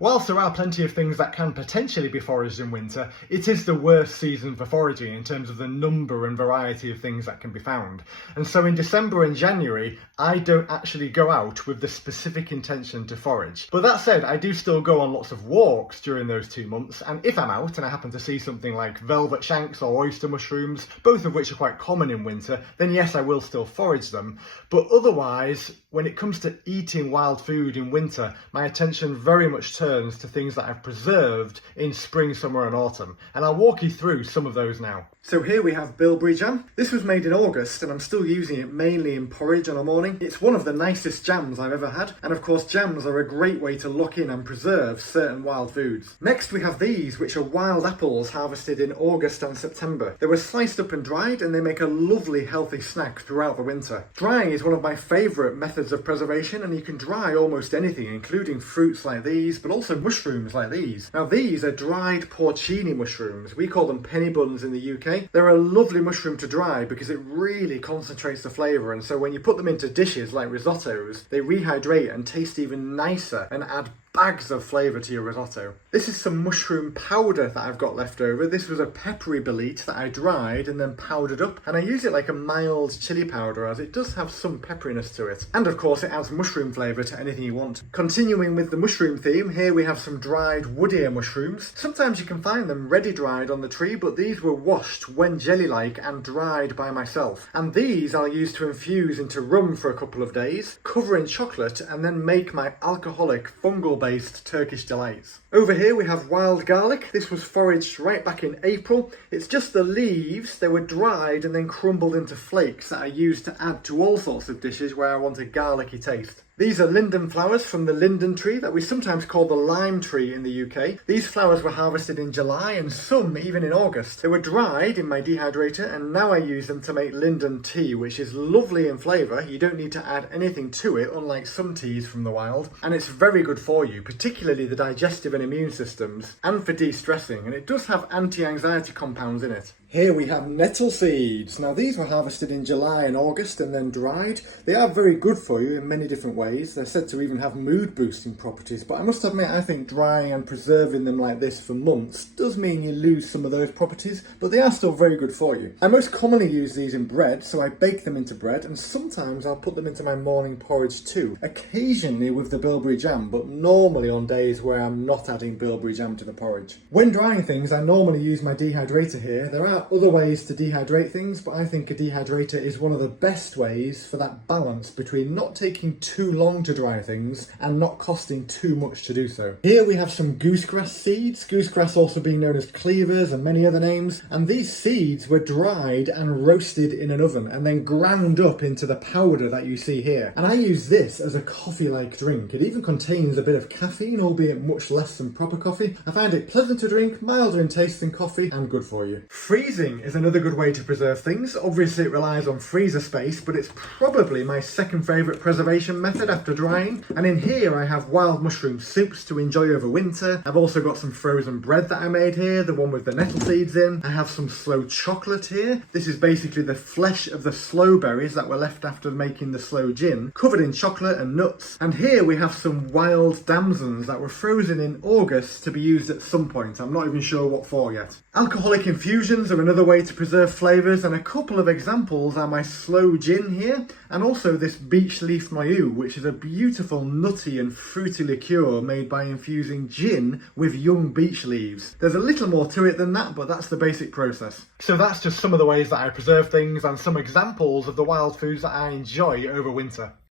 Whilst there are plenty of things that can potentially be foraged in winter, it is the worst season for foraging in terms of the number and variety of things that can be found. And so in December and January, I don't actually go out with the specific intention to forage. But that said, I do still go on lots of walks during those 2 months, and if I'm out and I happen to see something like velvet shanks or oyster mushrooms, both of which are quite common in winter, then yes, I will still forage them. But otherwise, when it comes to eating wild food in winter, my attention very much turns to things that I've preserved in spring, summer and autumn. And I'll walk you through some of those now. So here we have bilberry jam. This was made in August and I'm still using it mainly in porridge on a morning. It's one of the nicest jams I've ever had. And of course jams are a great way to lock in and preserve certain wild foods. Next we have these, which are wild apples harvested in August and September. They were sliced up and dried and they make a lovely healthy snack throughout the winter. Drying is one of my favourite methods of preservation, and you can dry almost anything, including fruits like these, but also mushrooms like these. Now these are dried porcini mushrooms. We call them penny buns in the UK. They're a lovely mushroom to dry because it really concentrates the flavour, and so when you put them into dishes like risottos, they rehydrate and taste even nicer and add bags of flavour to your risotto. This is some mushroom powder that I've got left over. This was a peppery bolete that I dried and then powdered up, and I use it like a mild chilli powder as it does have some pepperiness to it. And of course it adds mushroom flavour to anything you want. Continuing with the mushroom theme, here we have some dried wood ear mushrooms. Sometimes you can find them ready dried on the tree, but these were washed when jelly-like and dried by myself. And these I'll use to infuse into rum for a couple of days, cover in chocolate, and then make my alcoholic fungal based Turkish delights. Over here we have wild garlic. This was foraged right back in April. It's just the leaves. They were dried and then crumbled into flakes that I used to add to all sorts of dishes where I want a garlicky taste. These are linden flowers from the linden tree that we sometimes call the lime tree in the UK. These flowers were harvested in July and some even in August. They were dried in my dehydrator and now I use them to make linden tea, which is lovely in flavour. You don't need to add anything to it, unlike some teas from the wild. And it's very good for you, particularly the digestive and immune systems, and for de-stressing. And it does have anti-anxiety compounds in it. Here we have nettle seeds. Now these were harvested in July and August and then dried. They are very good for you in many different ways. They're said to even have mood boosting properties, but I must admit I think drying and preserving them like this for months does mean you lose some of those properties, but they are still very good for you. I most commonly use these in bread, so I bake them into bread, and sometimes I'll put them into my morning porridge too, occasionally with the bilberry jam, but normally on days where I'm not adding bilberry jam to the porridge. When drying things, I normally use my dehydrator here. There are other ways to dehydrate things, but I think a dehydrator is one of the best ways for that balance between not taking too long to dry things and not costing too much to do so. Here we have some goosegrass seeds, goosegrass also being known as cleavers and many other names, and these seeds were dried and roasted in an oven and then ground up into the powder that you see here. And I use this as a coffee-like drink. It even contains a bit of caffeine, albeit much less than proper coffee. I find it pleasant to drink, milder in taste than coffee, and good for you. Freezing is another good way to preserve things. Obviously it relies on freezer space, but it's probably my second favourite preservation method after drying. And in here I have wild mushroom soups to enjoy over winter. I've also got some frozen bread that I made here, the one with the nettle seeds in. I have some sloe chocolate here. This is basically the flesh of the sloe berries that were left after making the sloe gin, covered in chocolate and nuts. And here we have some wild damsons that were frozen in August to be used at some point. I'm not even sure what for yet. Alcoholic infusions are another way to preserve flavours, and a couple of examples are my sloe gin here, and also this beech leaf mayu, which is a beautiful nutty and fruity liqueur made by infusing gin with young beech leaves. There's a little more to it than that, but that's the basic process. So that's just some of the ways that I preserve things and some examples of the wild foods that I enjoy over winter.